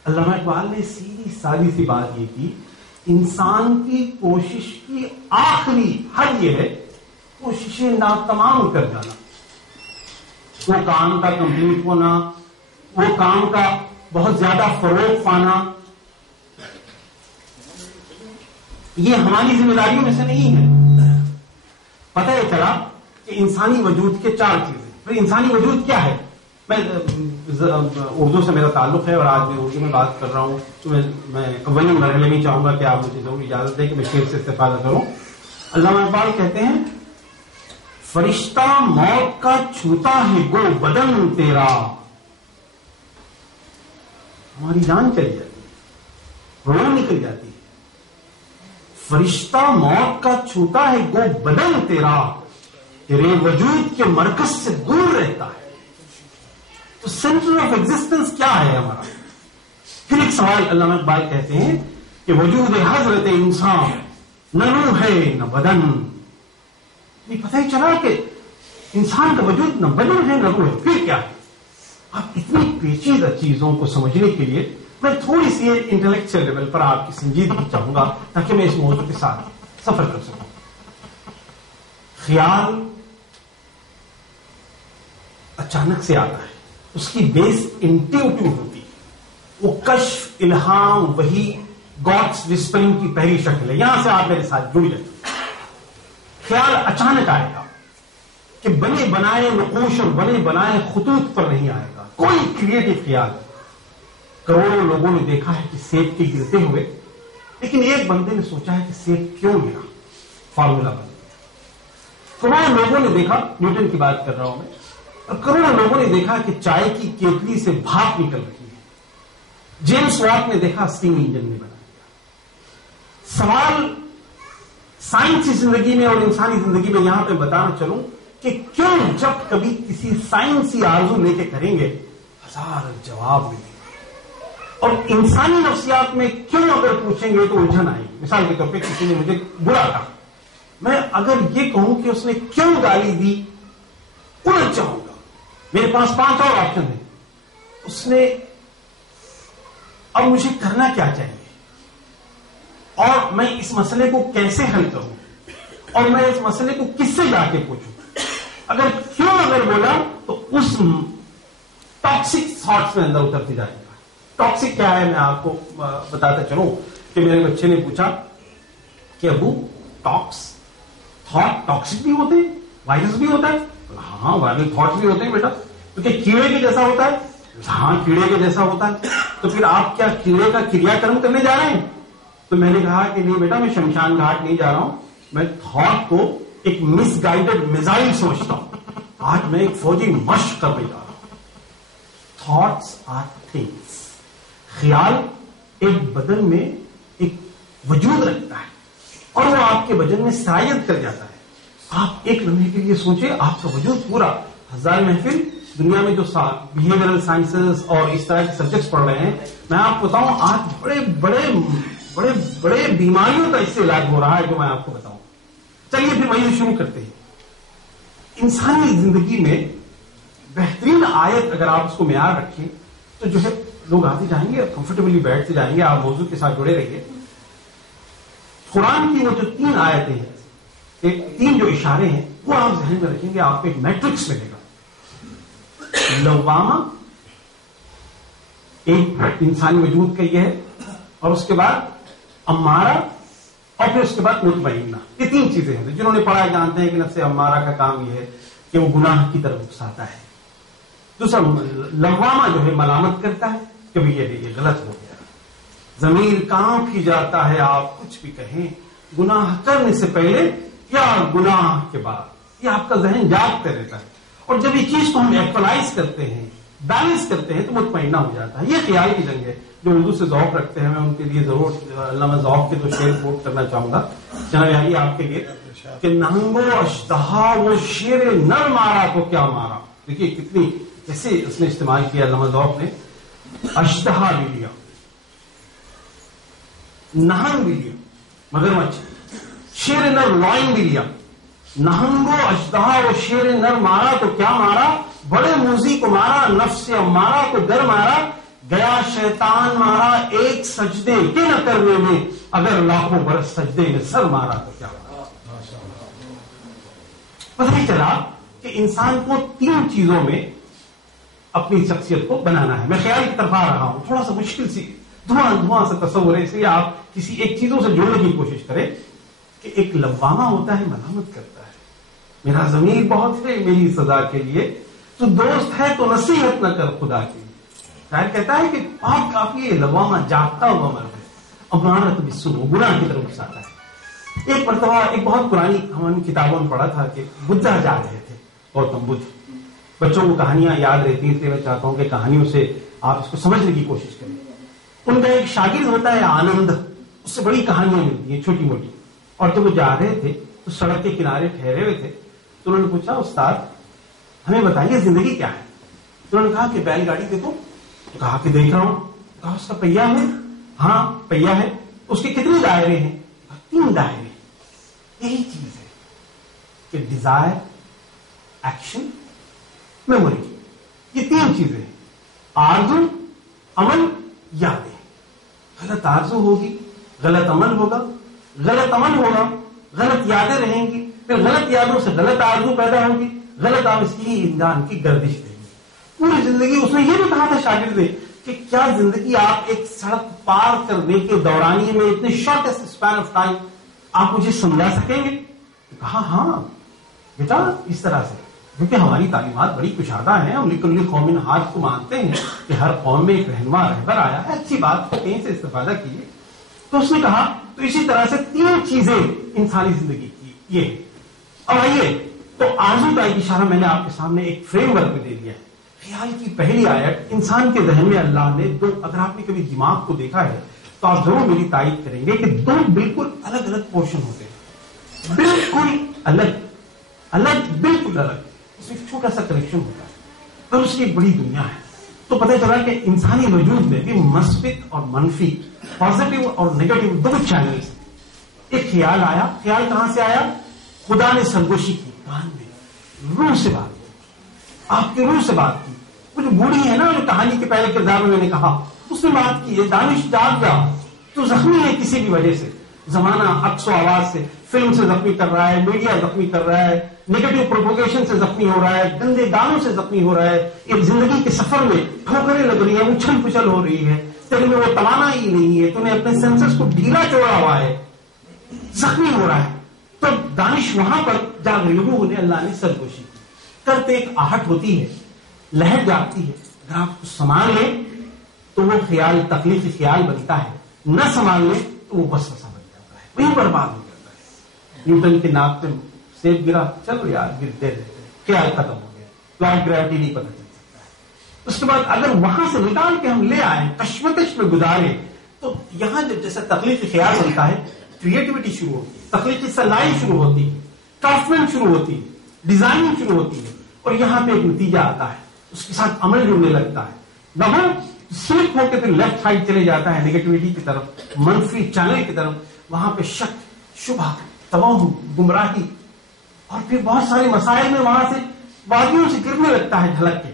علامہ اقبال نے سیدھی سادی سی بات یہ کی، انسان کی کوشش کی آخری حد یہ ہے کوششیں ناتمام کر جانا، وہ کام کا کمپلیٹ ہونا، وہ کام کا بہت زیادہ فروغ پانا، یہ ہماری ذمہ داریوں میں سے نہیں ہے۔ پتہ یہ چلا کہ انسانی وجود کے 4 چیزیں۔ پھر انسانی وجود کیا ہے؟ میں اردو سے میرا تعلق ہے اور آج میں اردو میں بات کر رہا ہوں، تو میں اولین مرحلے میں چاہوں گا کہ آپ مجھے ضرور اجازت دیں کہ میں شعر سے استفادہ کروں۔ علامہ اقبال کہتے ہیں، فرشتہ موت کا چھوتا ہے گو بدن تیرا، ہماری جان چلی جاتی ہے، روح نکل جاتی ہے، فرشتہ موت کا چھوتا ہے گو بدن تیرا، تیرے وجود کے مرکز سے دور رہتا ہے. تو سینٹر آف ایگزسٹنس کیا ہے ہمارا؟ پھر ایک سوال علامہ اقبال کہتے ہیں کہ وجود حضرت انسان نہ روح ہے نہ بدن. یہ پتہ ہی چلا کہ انسان کا وجود نہ بدن ہے نہ روح ہے، پھر کیا ہے؟ آپ اتنی پیچیدہ چیزوں کو سمجھنے کے لیے میں تھوڑی سی انٹلیکچوئل لیول پر آپ کی سنجیدگی چاہوں گا تاکہ میں اس موضوع کے ساتھ سفر کر سکوں. خیال اچانک سے آتا ہے، اس کی بیس انٹیوٹیو ہوتی ہے، وہ کشف، الہام، وحی، گاڈس وسپرنگ کی پہلی شکل ہے. یہاں سے آپ میرے ساتھ جڑ جائیں. خیال اچانک آئے گا کہ بنے بنائے نقوش اور بنے بنائے خطوط پر نہیں آئے گا. کوئی کریٹو خیال. کروڑوں لوگوں نے دیکھا ہے کہ سیب کے گرتے ہوئے، لیکن ایک بندے نے سوچا ہے کہ سیب کیوں گرا، فارمولا بن گیا. کروڑوں لوگوں نے دیکھا، نیوٹن کی بات کر رہا ہوں میں، اور کروڑوں لوگوں نے دیکھا کہ چائے کی کیتلی سے بھاپ نکل رہی ہے. جیمس واٹ نے دیکھا اسٹیم انجن نے بنا دیا. سوال سائنسی زندگی میں اور انسانی زندگی میں یہاں پہ بتانا چلوں کہ کیوں جب کبھی کسی سائنسی آرزو لے کے کریں گے ہزار جواب ملیں گے، اور انسانی نفسیات میں کیوں اگر پوچھیں گے تو الجھن آئے گی. مثال کے طور پہ کسی نے مجھے برا کہا، میں اگر یہ کہوں کہ اس نے کیوں گالی دی الجھ جاؤں گا. میرے پاس 5 اور آپشن ہیں. اس نے اب مجھے کرنا کیا چاہیے، اور میں اس مسئلے کو کیسے حل کروں، اور میں اس مسئلے کو کس سے جا کے پوچھوں. اگر کیوں اگر بولا تو اس ٹاکسک تھاٹس میں اندر اترتی جائے گا. ٹاکسک کیا ہے میں آپ کو بتاتا چلوں کہ میرے بچے نے پوچھا کہ ابو تھاٹ ٹاکسک بھی ہوتے ہیں، وائرس بھی ہوتا ہے؟ ہاں وائرل تھاٹس بھی ہوتے ہیں بیٹا. تو کیا کیڑے کے جیسا ہوتا ہے؟ ہاں کیڑے کے جیسا ہوتا ہے. تو پھر آپ کیا کیڑے کا کریا کرم کرنے جا رہے ہیں؟ تو میں نے کہا کہ نہیں بیٹا، میں شمشان گھاٹ نہیں جا رہا ہوں، میں تھاٹ کو ایک مس گائیڈڈ میزائل سمجھتا ہوں. آج میں ایک فوجی مشق کرنے جا رہا ہوں. Thoughts are things. خیال ایک بدن میں ایک وجود رکھتا ہے اور وہ آپ کے بدن میں سرایت کر جاتا ہے. آپ ایک لمحے کے لیے سوچیں، آپ کا وجود پورا ہزار محفل دنیا میں جو بہیویئرل سائنسز اور اس طرح کے سبجیکٹس پڑھ رہے ہیں، میں آپ کو بتاؤں آج بڑے بڑے بڑے بڑے بیماریوں کا اس سے علاج ہو رہا ہے جو میں آپ کو بتاؤں. چلیے پھر وہیں شروع کرتے ہیں. انسانی زندگی میں بہترین آیت اگر آپ اس کو معیار رکھیں تو جو ہے لوگ آتے جائیں گے اور کمفرٹیبلی بیٹھتے جائیں گے. آپ موضوع کے ساتھ جڑے رہیے. قرآن کی وہ جو 3 آیتیں ہیں، ایک 3 جو اشارے ہیں، وہ آپ ذہن میں رکھیں گے. آپ کو ایک میٹرکس ملے گا. لوامہ ایک انسانی وجود کا یہ ہے، اور اس کے بعد امارہ، اور پھر اس کے بعد مطمئنہ. یہ 3 چیزیں ہیں. جنہوں نے پڑھا جانتے ہیں کہ نفس امارہ کا کام یہ ہے کہ وہ گناہ کی طرف اکساتا ہے. دوسرا لوامہ جو ہے ملامت کرتا ہے کہ یہ غلط ہو گیا. ضمیر کانپ ہی جاتا ہے آپ کچھ بھی کہیں، گناہ کرنے سے پہلے یا گناہ کے بعد. یہ آپ کا ذہن جاگتے رہتا ہے. اور جب یہ چیز کو ہم ایکوالائز کرتے ہیں، بیلنس کرتے ہیں، تو مطمئنہ ہو جاتا ہے. یہ خیال کی جنگ ہے. جو اردو سے ذوق رکھتے ہیں میں ان کے لیے ضرور علامہ ذوق کے 2 شعر کوٹ کرنا چاہوں گا. جناب یعنی آپ کے لیے کہ نہنگو اشتہا وہ شیر نر مارا تو کیا مارا. دیکھیے کتنی کیسے اس نے استعمال کیا علامہ ذوق نے. اشتہا بھی لیا، نہنگ بھی لیا مگرمچھ، شیر نر لائن بھی لیا. نہنگو اشتہا وہ شیر نر مارا تو کیا مارا، بڑے موزی کو مارا، نفس امارہ کو در مارا، گیا شیطان مارا ایک سجدے کے نہ کرنے میں، اگر لاکھوں برس سجدے میں سر مارا تو کیا مارا. پتہ نہیں چلا کہ انسان کو 3 چیزوں میں اپنی شخصیت کو بنانا ہے. میں خیال کی طرف آ رہا ہوں. تھوڑا سا مشکل سی دھواں سے تصور ہے، اس لیے آپ کسی ایک چیزوں سے جوڑنے کی کوشش کریں کہ ایک لوامہ ہوتا ہے، ملامت کرتا ہے، میرا ضمیر بہت ہے میری سزا کے لیے، تو دوست ہے تو نصیحت نہ کر خدا کی. شاعر کہتا ہے کہ پاک کافی لوامہ جاگتا ہوا مرد ہے، امارت بالسوء گناہ کی طرف اکساتا ہے. ایک مرتبہ ایک بہت پرانی ہم نے کتابوں میں پڑھا تھا کہ بدھا جا رہے تھے، گوتم بدھ. بچوں کو کہانیاں یاد رہتی ہیں، اس لیے میں چاہتا ہوں کہ کہانیوں سے آپ اس کو سمجھنے کی کوشش کریں. ان کا ایک شاگرد ہوتا ہے آنند، اس سے بڑی کہانیاں ملتی ہیں چھوٹی موٹی. اور جب وہ جا رہے تھے تو سڑک کے کنارے ٹھہرے ہوئے تھے تو انہوں نے پوچھا استاد ہمیں بتائیے زندگی کیا ہے؟ تو انہوں نے کہا کہ بیل گاڑی دیکھو. تو کہا کہ دیکھ رہا ہوں. کہا اس کا پہیا ہے؟ ہاں پہیا ہے. اس کے کتنے دائرے ہیں؟ 3 دائرے. یہی چیز ہے کہ ڈیزائر، ایکشن، میموری، یہ 3 چیزیں ہیں. آرزو، عمل، یادیں. غلط آرزو ہوگی غلط عمل ہوگا، غلط عمل ہوگا غلط یادیں رہیں گی، پھر غلط یادوں سے غلط آرزو پیدا ہوگی، غلط آرزو کی انسان کی گردش دے گی پوری زندگی. اس نے یہ بھی کہا تھا شاگرد نے کہ کیا زندگی آپ ایک سڑک پار کرنے کے دورانیے میں اتنے شارٹیسٹ اسپین آف ٹائم آپ مجھے سمجھا سکیں گے؟ کہا ہاں بیٹا اس طرح سے، کیونکہ ہماری تعلیمات بڑی کشادہ ہیں. ہم لکل قوم حاج کو مانتے ہیں کہ ہر قوم میں ایک رہنما رہبر آیا ہے. اچھی بات کہیں سے استفادہ کیجیے. تو اس نے کہا تو اسی طرح سے 3 چیزیں انسانی زندگی کی یہ ہے. اب آئیے تو آرزو کا ایک اشارہ میں نے آپ کے سامنے ایک فریم ورک میں دے دیا ہے. خیال کی پہلی آیت انسان کے ذہن میں اللہ نے 2، اگر آپ نے کبھی دماغ کو دیکھا ہے تو آپ ضرور میری تائید کریں گے کہ 2 بالکل الگ الگ پورشن ہوتے ہیں. بالکل الگ بالکل الگ. اس میں ایک چھوٹا سا کریکشن ہوتا ہے اور اس کی ایک بڑی دنیا ہے. تو پتہ چلا کہ انسانی وجود میں بھی مثبت اور منفی، پازیٹو اور نیگیٹو 2 چینلز. ایک خیال آیا. خیال کہاں سے آیا؟ خدا نے سرگوشی کی کان میں روح سے بات کی، آپ کی روح سے بات کی. وہ جو بوڑھی ہے نا جو کہانی کے پہلے کردار میں نے کہا، اس نے بات کی ہے دانش جاگ جا، تو زخمی ہے کسی بھی وجہ سے. زمانہ عکس و آواز سے، فلم سے زخمی کر رہا ہے، میڈیا زخمی کر رہا ہے، نیگیٹو پروپوگیشن سے زخمی ہو رہا ہے، گندے گانوں سے زخمی ہو رہا ہے. ایک زندگی کے سفر میں ٹھوکریں لگ رہی ہیں، اچھل پچھل ہو رہی ہے، تیرے میں وہ توانا ہی نہیں ہے، تو نے اپنے سینسز کو ڈھیلا چھوڑا ہوا ہے، زخمی ہو رہا ہے. تو دانش وہاں پر جاگ رہی ہے. انہیں اللہ نے سرگوشی کی. کرتے ایک آہٹ ہوتی ہے، لہر جاگتی ہے. اگر آپ کو سنبھال لیں تو وہ خیال تخلیقی خیال بنتا ہے، نہ سنبھال لیں تو وہ وسوسہ بن جاتا ہے، وہی برباد ہو جاتا ہے. نیوٹن کے ناک میں سیب گرا، چلو یار گرتے رہتے، خیال ختم ہو گیا، لا آف گریوٹی نہیں پتہ چل سکتا ہے. اس کے بعد اگر وہاں سے نکال کے ہم لے آئے، کشمکش میں گزارے، تو یہاں جب جیسا تخلیقی خیال بنتا ہے، کریٹیوٹی شروع ہوتی ہے، تخلیقی صلاحیت شروع ہوتی ہے، کرافٹمین شروع ہوتی ہے، ڈیزائننگ شروع ہوتی ہے، اور یہاں پہ ایک نتیجہ آتا ہے. اس کے ساتھ عمل جڑنے لگتا ہے. نہ وہ سلپ ہو کے پھر لیفٹ سائڈ چلے جاتا ہے، نیگیٹیوٹی کی طرف، منفی چینل کی طرف. وہاں پہ شک، شبہ، توہم، گمراہی، اور پھر بہت سارے مسائل میں وہاں سے وادیوں سے گرنے لگتا ہے ڈھلک کے.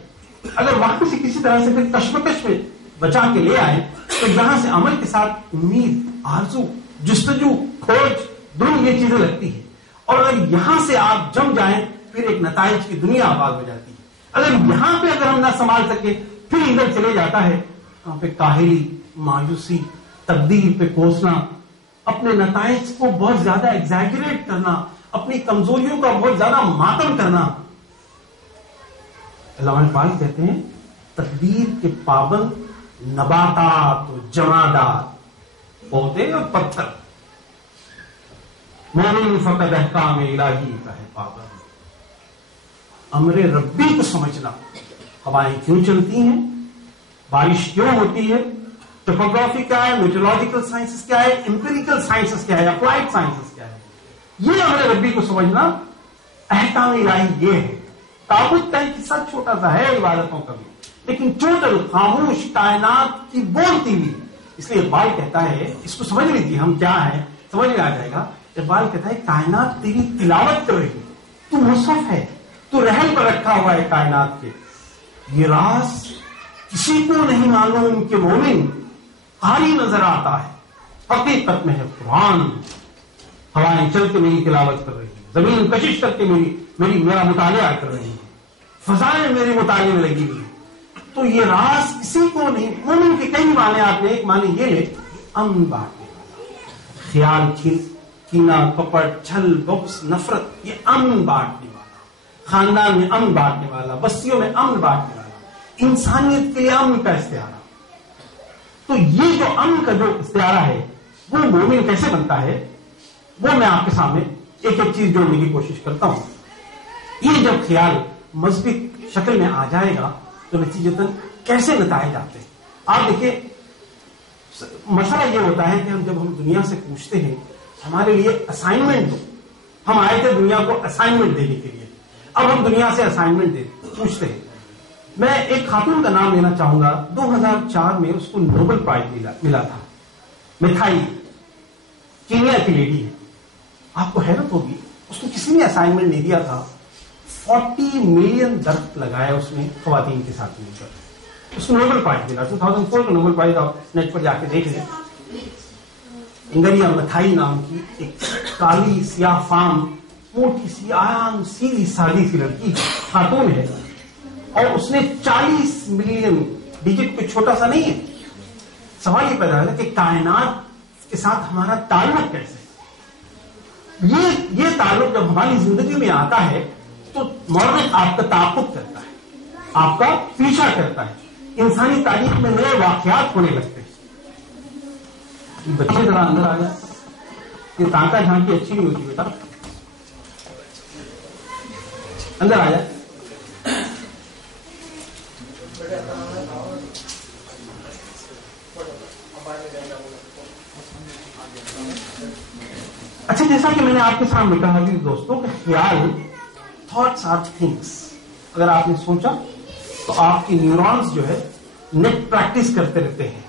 اگر وہاں سے کسی طرح سے پھر کشمکش میں بچا کے لے آئے تو یہاں سے عمل کے ساتھ امید، آرزو، جستجو، کھوج، دونوں یہ چیزیں لگتی ہیں. اور اگر یہاں سے آپ جم جائیں پھر ایک نتائج کی دنیا آباد ہو جاتی ہے. اگر یہاں پہ اگر ہم نہ سنبھال سکے پھر ادھر چلے جاتا ہے، وہاں پہ کاہلی، مایوسی، تقدیر پہ کوسنا، اپنے نتائج کو بہت زیادہ ایگزیجریٹ کرنا، اپنی کمزوریوں کا بہت زیادہ ماتم کرنا. علامہ اقبال کہتے ہیں تقدیر کے پابند نباتات و جمادات، پودے اور پتھر، مومن فقط احکام الہی کا ہے پابند. امر ربی کو سمجھنا، ہوائیں کیوں چلتی ہیں، بارش کیوں ہوتی ہے، ٹوپوگرافی کیا ہے، میٹرولوجیکل سائنسز کیا ہے، امپیریکل سائنسز کیا ہے، اپلائڈ سائنسز کیا ہے، یہ امر ربی کو سمجھنا. احکام الہی یہ ہے. تابوت کا ایک حصہ چھوٹا سا ہے عبادتوں کا بھی، لیکن ٹوٹل خاموش کائنات کی بولتی ہوئی. اس لیے اقبال کہتا ہے، اس کو سمجھ لیجیے ہم کیا ہیں، سمجھ میں آ جائے گا. اقبال کہتا ہے کائنات تیری تلاوت کر رہی، تو مصحف ہے، تو رحل پر رکھا ہوا ہے کائنات کے. یہ راز کسی کو نہیں معلوم کہ مومن قاری نظر آتا ہے، حقیقت میں ہے قرآن. ہوائیں چل کے میری تلاوت کر رہی ہیں، زمین کشش کر کے میرا مطالعہ کر رہی ہیں، فضائیں میرے مطالعے میں لگی ہوئی ہیں. تو یہ راز کسی کو نہیں. مومن کے کئی معنی آپ نے، ایک معنی یہ لے امن بانٹنے والا، خیال کینا، کپٹ، چھل، بغض، نفرت، یہ امن بانٹنے والا، خاندان میں امن بانٹنے والا، بستیوں میں امن بانٹنے والا، انسانیت کے لیے امن کا استعارہ. تو یہ جو امن کا جو استعارہ ہے وہ مومن کیسے بنتا ہے، وہ میں آپ کے سامنے ایک ایک چیز جوڑنے کی کوشش کرتا ہوں. یہ جب خیال مثبت شکل میں آ جائے گا تو نتیجتاً کیسے نتائج آتے ہیں. آپ دیکھیں مسئلہ یہ ہوتا ہے کہ جب ہم دنیا سے پوچھتے ہیں ہمارے لیے اسائنمنٹ دو. ہم آئے تھے دنیا کو اسائنمنٹ دینے کے لیے. اب ہم دنیا سے اسائنمنٹ پوچھتے ہیں. میں ایک خاتون کا نام لینا چاہوں گا. 2004 میں اس کو نوبل پرائز ملا تھا. میتھائی, کینیا کی لیڈی ہے. آپ کو حیرت ہوگی, اس کو کسی نے اسائنمنٹ نہیں دیا تھا. 40 ملین درخت لگایا اس نے خواتین کے ساتھ مل کر. اس کو نوبل پرائز ملا. 2004 کا نوبل پرائز آپ نیٹ پر جا کے دیکھ لیں. انگریا میتھائی نام کی ایک کالی سیاہ فام, موٹی سی آیام سیدھی سادی سی لڑکی خاتون ہے, اور اس نے 40 ملین ڈیجٹ کوئی چھوٹا سا نہیں ہے. سوال یہ پیدا ہے کہ کائنات کے ساتھ ہمارا تعلق کیسے. یہ تعلق جب ہماری زندگی میں آتا ہے تو مورخ آپ کا تعاقب کرتا ہے, آپ کا پیچھا کرتا ہے. انسانی تاریخ میں نئے واقعات ہونے لگتے ہیں. بچے ذرا اندر آ جائے. یہ تانکا جھانکی اچھی نہیں ہوتی بیٹا, اندر آ جائے. اچھا, جیسا کہ میں نے آپ کے سامنے کہا کہ دوستوں کے خیال, تھاٹس آر تھنگس. اگر آپ نے سوچا تو آپ کی نیورونز جو ہے نیٹ پریکٹس کرتے رہتے ہیں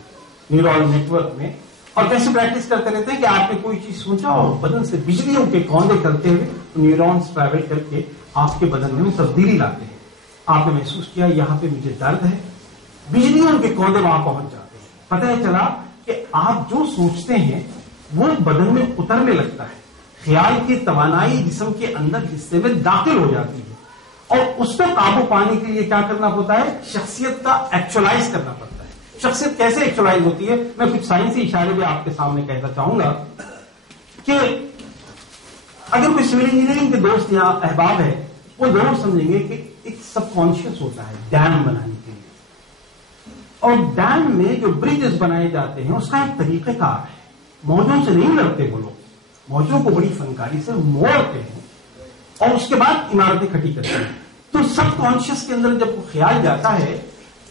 نیورال نیٹورک میں. اور کیسے پریکٹس کرتے رہتے ہیں کہ آپ نے کوئی چیز سوچا اور بدن سے بجلیوں کے کوندے کرتے ہوئے نیورونز ٹریول کر کے آپ کے بدن میں تبدیلی لاتے ہیں. آپ نے محسوس کیا یہاں پہ مجھے درد ہے, بجلیوں کے کوندے وہاں پہنچ جاتے ہیں. پتہ چلا کہ آپ جو سوچتے ہیں وہ بدن میں اترنے لگتا ہے. خیال کی توانائی جسم کے اندر حصے میں داخل ہو جاتی ہے, اور اس کو قابو پانے کے لیے کیا کرنا ہوتا ہے, شخصیت کا ایکچولائز کرنا پڑتا ہے. شخصیت کیسے ایکچولائز ہوتی ہے, میں کچھ سائنسی اشارے بھی آپ کے سامنے کہنا چاہوں گا کہ اگر کوئی سول انجینئرنگ کے دوست یا احباب ہے وہ ضرور سمجھیں گے کہ ایک سب کانشیس ہوتا ہے ڈیم بنانے کے لیے. اور ڈیم میں جو برجز بنائے جاتے ہیں اس کا ایک طریقہ کار ہے. موجوں سے نہیں لڑتے وہ لوگ, موجوں کو بڑی فنکاری سے موڑتے ہیں اور اس کے بعد عمارتیں کھڑی کرتے ہیں. تو سب کانشیس کے اندر جب وہ خیال جاتا ہے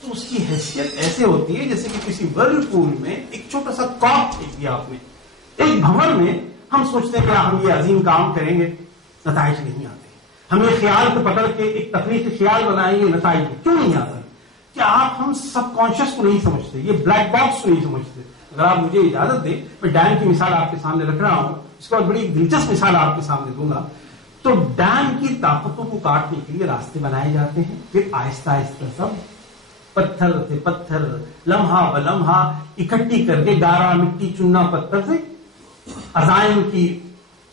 تو اس کی حیثیت ایسے ہوتی ہے جیسے کہ کسی ورل پول میں ایک چھوٹا سا کاک پھینک دیا آپ نے. ایک بھنور میں ہم سوچتے ہیں کہ ہم یہ عظیم کام کریں گے, نتائج نہیں آتے. ہم یہ خیال کو پکڑ کے ایک تخلیقی خیال بنائیں گے, نتائج کیوں نہیں آتے؟ کیا آپ ہم سب کانشیس کو نہیں سمجھتے, یہ بلیک باکس کو نہیں سمجھتے؟ اگر آپ مجھے اجازت دیں, میں ڈیم کی مثال آپ کے سامنے رکھ رہا ہوں, اس کے بعد بڑی دلچسپ مثال آپ کے سامنے دوں گا. تو ڈیم کی طاقتوں کو کاٹنے کے لیے راستے بنائے جاتے ہیں, پھر آہستہ آہستہ سب پتھر سے پتھر لمحہ بلمحہ اکٹھی کر کے گارا مٹی چنا پتھر سے عزائم کی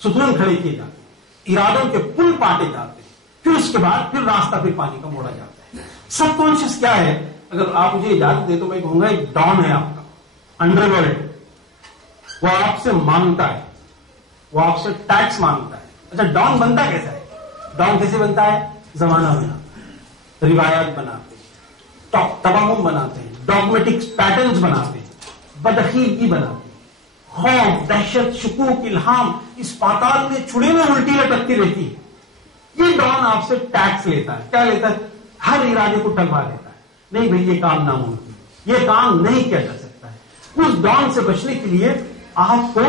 ستون کھڑے کیے جاتے ہیں, ارادوں کے پل پاٹے جاتے ہیں, پھر اس کے بعد پھر راستہ پھر پانی کا موڑا جاتا ہے. سب کانشیس کیا ہے؟ اگر آپ مجھے اجازت دیں تو میں کہوں گا ایک ڈان ہے آپ کا, انڈر ورلڈ. وہ آپ سے مانگتا ہے, وہ آپ سے ٹیکس مانگتا ہے. اچھا, ڈان بنتا کیسا ہے؟ ڈان کیسے بنتا ہے؟ زمانہ بناتے ہیں, روایات بناتے ہیں, توہم بناتے ہیں, ڈاگمیٹک پیٹرنز بناتے ہیں, بداخلاقی بناتے ہیں, خوف دہشت شکوک الہام اس پاتال میں چھڑے میں الٹی لٹکتی رہتی ہے. یہ ڈان آپ سے ٹیکس لیتا ہے. کیا لیتا ہے؟ ہر ارادے کو ٹلوا دیتا ہے. نہیں بھائی, یہ کام ناممکن, یہ کام نہیں کیا جا سکتا ہے. اس ڈان سے بچنے کے لیے آپ کو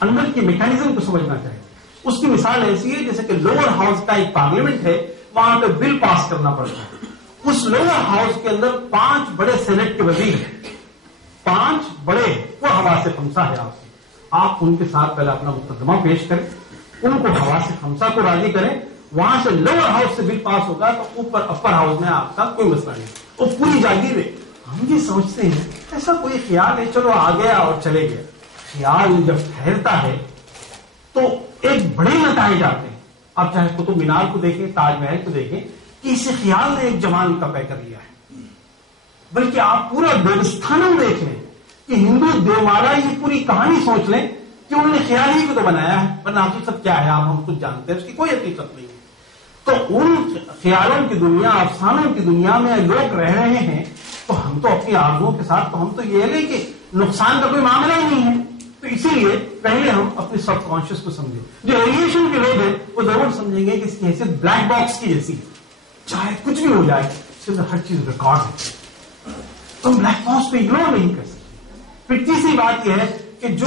اندر کی میکینزم کو سمجھنا چاہیے. اس کی مثال ایسی ہے جیسے کہ لوور ہاؤس کا ایک پارلیمنٹ ہے, وہاں پہ بل پاس کرنا پڑتا ہے. اس لوور ہاؤس کے اندر 5 بڑے سینٹ کے وزیر ہیں, 5 بڑے, وہ ہوا سے خمسہ ہے آپ سے. آپ ان کے ساتھ پہلے اپنا مقدمہ پیش کریں, ان کو ہوا سے خمسہ کو راضی کریں, وہاں سے لوور ہاؤس سے بل پاس ہوگا تو اوپر اپر ہاؤس میں آپ کا کوئی مسئلہ نہیں. وہ پوری جاگیر ہے. ہم یہ سمجھتے ہیں ایسا کوئی خیال ہے, چلو آ گیا اور چلے گیا. خیال جب ٹھہرتا ہے تو ایک بڑے نتائج آتے ہیں. آپ چاہے قطب مینار کو دیکھیں, تاج محل کو دیکھیں, کہ اسے خیال نے ایک جوان کا پے کر لیا ہے. بلکہ آپ پورا دیوستھانم دیکھ لیں کہ ہندو دیومالا یہ پوری کہانی سوچ لیں کہ انہوں نے خیال ہی کو تو بنایا ہے, ورنہ حقیقت کیا ہے آپ ہم خود جانتے ہیں, اس کی کوئی حقیقت نہیں ہے. تو ان خیالوں کی دنیا, افسانوں کی دنیا میں لوگ رہ رہے ہیں, تو ہم تو اپنی آرزوؤں کے ساتھ, تو ہم تو یہ لیں کہ نقصان کا کوئی معاملہ ہی نہیں ہے. تو اسی لیے پہلے ہم اپنے سب کانشیس کو سمجھیں. جو ایویشن کے لوگ ہیں وہ ضرور سمجھیں گے کہ اس کی حیثیت بلیک باکس کی جیسی ہے, چاہے کچھ بھی ہو جائے اس کے اندر ہر چیز ریکارڈ ہے, تو ہم بلیک باکس کو اگنور نہیں کر سکتے. پھر تیسری بات یہ ہے کہ جو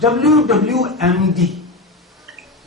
WWMD,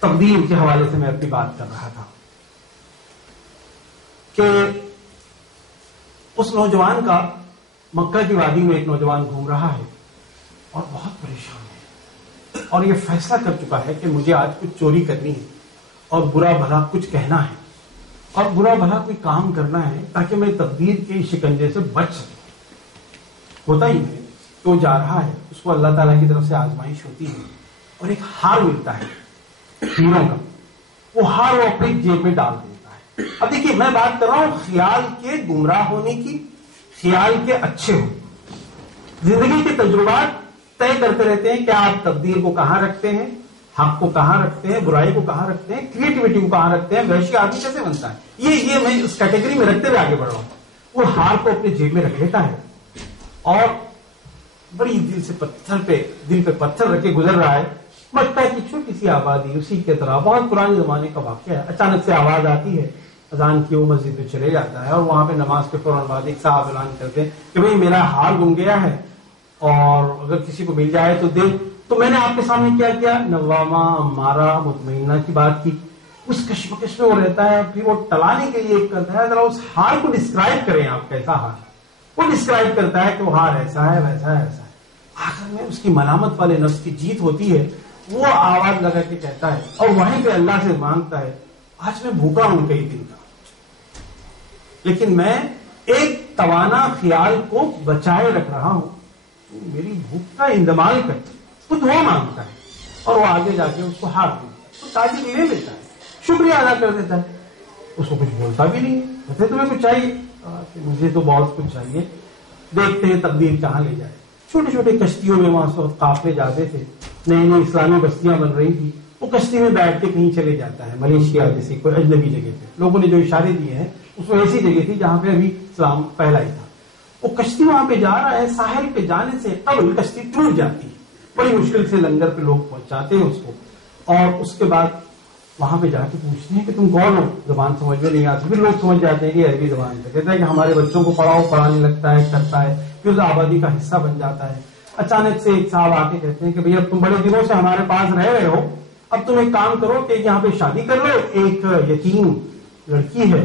تقدیر کے حوالے سے میں اپنی بات کر رہا تھا کہ اس نوجوان کا مکہ کی وادی میں ایک نوجوان گھوم رہا ہے اور بہت پریشان ہے اور یہ فیصلہ کر چکا ہے کہ مجھے آج کچھ چوری کرنی ہے اور برا بھلا کچھ کہنا ہے اور برا بھلا کوئی کام کرنا ہے تاکہ میں تقدیر کے شکنجے سے بچ سکوں. ہوتا ہی ہے کہ وہ جا رہا ہے, اس کو اللہ تعالیٰ کی طرف سے آزمائش ہوتی ہے اور ایک ہار ملتا ہے ہیروں کا, وہ ہار وہ اپنی جیب میں ڈال دیتا ہے. اب دیکھیے میں بات کر رہا ہوں خیال کے گمراہ ہونے کی, خیال کے اچھے ہو. زندگی کے تجربات طے کرتے رہتے ہیں کہ آپ تقدیر کو کہاں رکھتے ہیں, حق کو کہاں رکھتے ہیں, برائی کو کہاں رکھتے ہیں, کریٹیوٹی کو کہاں رکھتے ہیں, وحشی آدمی کیسے بنتا ہے. یہ میں اس کیٹیگری میں رکھتے ہوئے آگے بڑھ رہا ہوں. وہ ہار کو اپنے جیب میں رکھ لیتا ہے اور بڑی دل پہ پتھر رکھ کے گزر رہا ہے. بچتا ہے کہ چھوٹی سی آبادی اسی کے طرح, بہت پرانے زمانے کا واقعہ ہے. اچانک سے آواز آتی ہے اذان کی, وہ مسجد میں چلے جاتا ہے اور وہاں پہ نماز کے فوراً بعد ایک صاحب اعلان کرتے ہیں کہ بھئی میرا ہار گم گیا ہے اور اگر کسی کو مل جائے تو دے. تو میں نے آپ کے سامنے کیا کیا, نوامہ, امارہ, مطمئنہ کی بات کی. اس کشمکش میں وہ رہتا ہے, پھر وہ ٹلانے کے لیے ایک کرتا ہے ذرا اس ہار کو ڈسکرائب کریں آپ کیسا ہار ہے. وہ ڈسکرائب کرتا ہے کہ وہ ہار ایسا ہے ویسا ہے ایسا ہے. آخر میں اس کی ملامت والے نفس کی جیت ہوتی ہے. وہ آواز لگا کے کہتا ہے اور وہیں پہ اللہ سے مانگتا ہے آج میں بھوکا ہوں کئی دن کا, لیکن میں ایک توانا خیال کو بچائے رکھ رہا ہوں, میری بھوک کا اندمال کر. خود وہ مانگتا ہے اور وہ آگے جا کے اس کو ہار دیتا ہے. تو تاجر لے لیتا ہے, شکریہ ادا کر دیتا ہے. اس کو کچھ بولتا بھی نہیں, کہتے تمہیں کچھ چاہیے, مجھے تو بہت کچھ چاہیے. دیکھتے ہیں تقدیر کہاں لے جائے. چھوٹے چھوٹے کشتیوں میں وہاں سے قافلے جاتے تھے, نئی نئی اسلامی بستیاں بن رہی تھی. وہ کشتی میں بیٹھ کے کہیں چلے جاتا ہے, ملیشیا جیسی کوئی اجنبی جگہ پہ. لوگوں نے جو اشارے دیے ہیں اس میں ایسی جگہ تھی جہاں پہ ابھی اسلام پہلا ہی تھا. وہ کشتی وہاں پہ جا رہا ہے, ساحل پہ جانے سے قبل کشتی ٹوٹ جاتی ہے. بڑی مشکل سے لنگر پہ لوگ پہنچاتے ہیں اس کو, اور اس کے بعد وہاں پہ جا کے پوچھتے ہیں کہ تم کون ہو, زبان سمجھ میں نہیں آتی. پھر لوگ سمجھ جاتے ہیں کہ عربی زبان سے. کہتا ہے کہ ہمارے بچوں کو پڑھانے لگتا ہے, کرتا ہے, پھر اس آبادی کا حصہ بن جاتا ہے. اچانک سے ایک صاحب آ کے کہتے ہیں کہ بھئی اب تم بڑے دنوں سے ہمارے پاس رہ رہے ہو, اب تم ایک کام کرو کہ یہاں پہ شادی کر لو, ایک یتیم لڑکی ہے.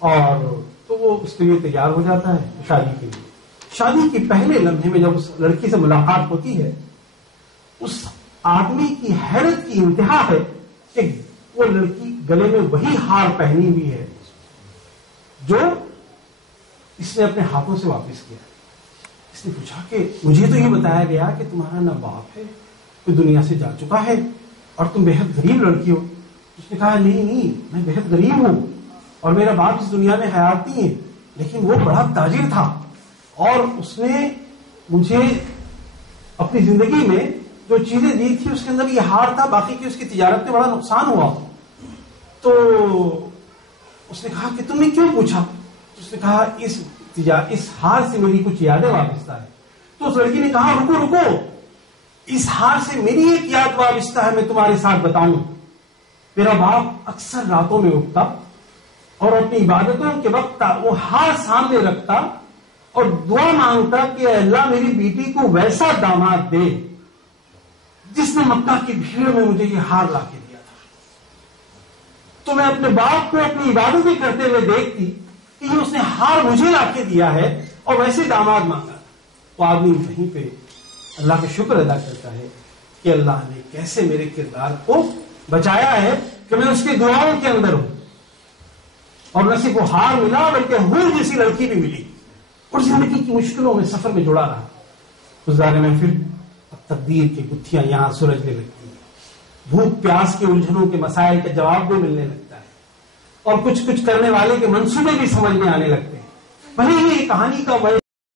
اور تو وہ اس کے لیے تیار ہو جاتا ہے شادی کے لیے. شادی کے پہلے لمحے میں جب اس لڑکی سے ملاقات ہوتی ہے, اس آدمی کی حیرت کی انتہا ہے کہ وہ لڑکی گلے میں وہی ہار پہنی ہوئی ہے جو اس نے اپنے ہاتھوں سے واپس کیا. اس نے پوچھا کہ مجھے تو یہ بتایا گیا کہ تمہارا نہ باپ ہے, کوئی دنیا سے جا چکا ہے اور تم بےحد غریب لڑکی ہو. اس نے کہا نہیں, میں بےحد غریب ہوں اور میرا باپ اس دنیا میں حیات نہیں ہے, لیکن وہ بڑا تاجر تھا اور اس نے مجھے اپنی زندگی میں جو چیزیں دی تھی اس کے اندر یہ ہار تھا, باقی کی اس کی تجارت میں بڑا نقصان ہوا. تو اس نے کہا کہ تم نے کیوں پوچھا؟ اس نے کہا اس ہار سے میری کچھ یادیں وابستہ ہے. تو اس لڑکی نے کہا رکو, اس ہار سے میری ایک یاد وابستہ ہے, میں تمہارے ساتھ بتاؤں. میرا باپ اکثر راتوں میں اٹھتا اور اپنی عبادتوں کے وقت وہ ہار سامنے رکھتا اور دعا مانگتا کہ اللہ میری بیٹی کو ویسا داماد دے جس نے مکہ کی بھیڑ میں مجھے یہ ہار لا کے دیا تھا. تو میں اپنے باپ کو اپنی عبادتیں کرتے ہوئے دیکھتی کہ یہ اس نے ہار مجھے لا کے دیا ہے اور ویسے داماد مانگا. وہ آدمی وہیں پہ اللہ کا شکر ادا کرتا ہے کہ اللہ نے کیسے میرے کردار کو بچایا ہے کہ میں اس کی دعاؤں کے اندر ہوں, اور نہ صرف وہ ہار ملا بلکہ حور جیسی لڑکی بھی ملی اور زندگی کی مشکلوں میں سفر میں جڑا رہا. گزارے میں پھر تقدیر کی گتھیاں یہاں سلجھنے لگتی ہیں, بھوک پیاس کے الجھنوں کے مسائل کا جواب بھی ملنے لگتا ہے اور کچھ کرنے والے کے منصوبے بھی سمجھ میں آنے لگتے ہیں. بھلے ہی یہ کہانی کا